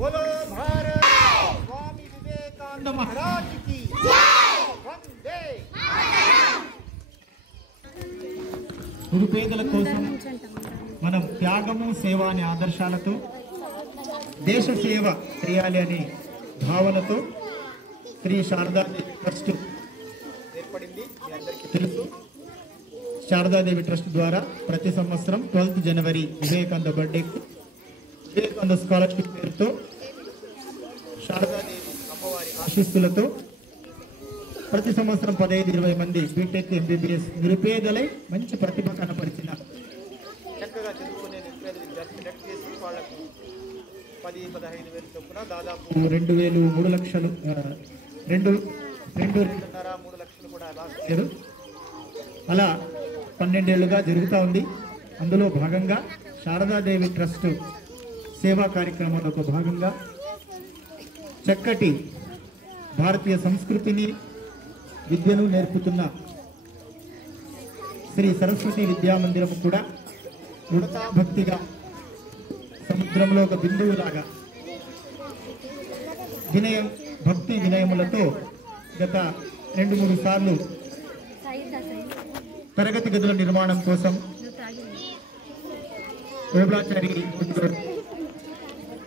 बोलो भारत स्वामी विवेकानंद महाराज की वंदे నిరుపేదల కోసం మనం త్యాగము సేవ అనే ఆదర్శాలతో దేశ సేవ చేయాలి అనే భావనతో శ్రీ శారదాదేవి ట్రస్ట్ ఏర్పడింది. మీ అందరికీ తెలుసు. శారదాదేవి ట్రస్ట్ ద్వారా ప్రతి సంవత్సరం 12 జనవరి వివేకానంద బర్త్డేకు వివేకానంద స్కాలర్షిప్ పేరుతో శారదాదేవి అమ్మవారి ఆశీస్సులతో ప్రతి సంవత్సరం 15-20 మంది బీటెక్ ఎంబీబీఎస్ నిరుపేదలై మంచి ప్రతిభ కనపరిచిన చక్కగా చదువుకునే నిరుపేద విద్యార్థులు సెలెక్ట్ చేసి వాళ్ళకు 10-15 వేలు చొప్పున దాదాపు 2,000 3 లక్షలు 2.5-3 లక్షలు కూడా రాలేదు. అలా 12 ఏళ్లుగా జరుగుతూ ఉంది. అందులో భాగంగా శారదాదేవి ట్రస్ట్ సేవా కార్యక్రమంలో ఒక భాగంగా చక్కటి భారతీయ సంస్కృతిని విద్యను నేర్పుతున్న శ్రీ సరస్వతి విద్యామందిరం కూడా ఉడతా భక్తిగా సముద్రంలో ఒక బిందువులాగా వినయం భక్తి వినయములతో గత 2-3 సార్లు తరగతి గదుల నిర్మాణం కోసం వేబ్లాచారి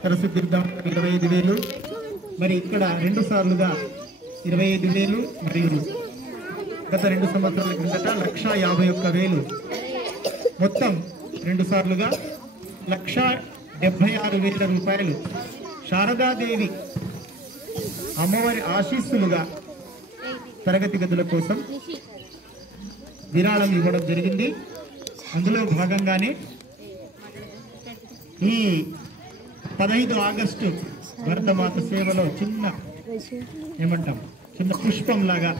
సరస్వతి 25,000, మరి ఇక్కడ 2 సార్లుగా 25,000 మరియు గత 2 సంవత్సరాల క్రిందట 1,51,000, మొత్తం 2 సార్లుగా 1,76,000 రూపాయలు శారదాదేవి అమ్మవారి ఆశీస్సులుగా తరగతి గదుల కోసం విరాళం ఇవ్వడం జరిగింది. అందులో భాగంగానే ఈ 15 ఆగస్టు భరతమాత సేవలో చిన్న పుష్పంలాగా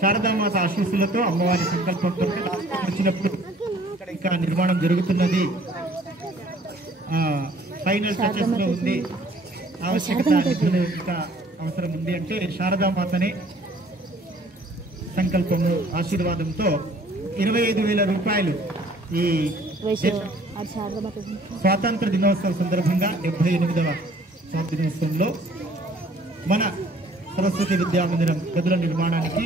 శారదామాత ఆశీస్సులతో అమ్మవారి సంకల్పంతో వచ్చినప్పుడు ఇక్కడ ఇంకా నిర్మాణం జరుగుతున్నది, ఫైనల్ టచెస్ లో ఉంది, ఆవశ్యకత ఇంకా అవసరం ఉంది అంటే శారదామాతనే సంకల్పము ఆశీర్వాదంతో 25,000 రూపాయలు ఈ స్వాతంత్ర దినోత్సవం సందర్భంగా 78వ స్వాతంత్ర దినోత్సవంలో మన సరస్వతి విద్యామందిరం గదుల నిర్మాణానికి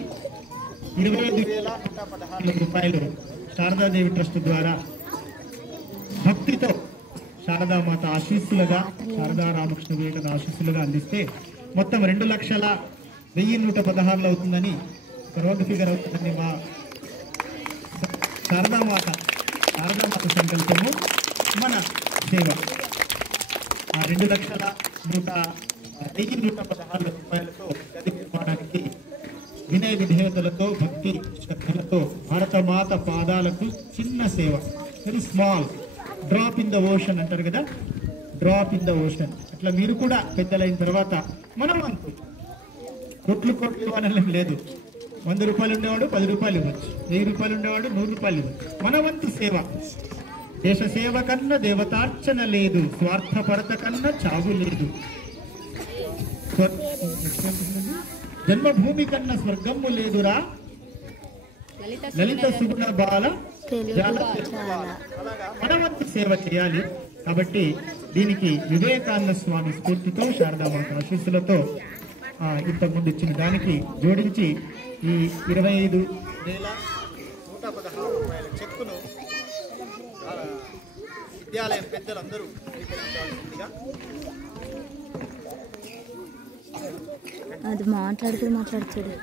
25,116 రూపాయలు శారదాదేవి ట్రస్ట్ ద్వారా భక్తితో శారదామాత ఆశీస్సులుగా శారదా రామకృష్ణ వివేకానంద ఆశీస్సులుగా అందిస్తే మొత్తం 2,01,116 అవుతుందని ఒక రోడ్డు ఫిగర్ అవుతుందని మా శారదామాత సంకల్పము మన సేవ. ఆ 2,01,116 రూపాయలతో గది నిర్మాణానికి వినయ విధేయతలతో భక్తి శ్రద్ధలతో భారతమాత పాదాలకు చిన్న సేవ, very small drop in the ocean అంటారు కదా, డ్రాప్ ఇన్ ద ఓషన్. అట్లా మీరు కూడా పెద్దలైన తర్వాత మనం వంతు కోట్లు ఇవ్వాలని లేదు. 100 రూపాయలు ఉండేవాడు 10 రూపాయలు ఇవ్వచ్చు, 1000 రూపాయలు ఉండేవాడు 100 రూపాయలు ఇవ్వచ్చు. మన వంతు సేవ. దేశ సేవ కన్నా దేవతార్చన లేదు, స్వార్థపరత కన్నా చావు లేదు, జన్మభూమి కన్నా స్వర్గము లేదురా, లలిత సుగుణ బాల మన వంతు సేవ చేయాలి. కాబట్టి దీనికి వివేకానంద స్వామి స్ఫూర్తితో శారదామాత ఆశీస్సులతో ఇంతకుముందు ఇచ్చిన దానికి జోడించి ఈ 25,116 రూపాయల చెక్కును విద్యాలయం పెద్దలందరూ స్వీకరించాల్సిందిగా. అది మాట్లాడుతాడు.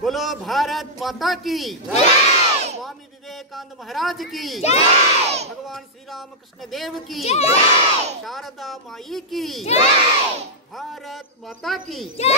बोलो भारत माता की जय, स्वामी विवेकानंद महाराज की जय, भगवान श्री राम कृष्ण देव की जय, शारदा माई की जय, भारत माता की जय।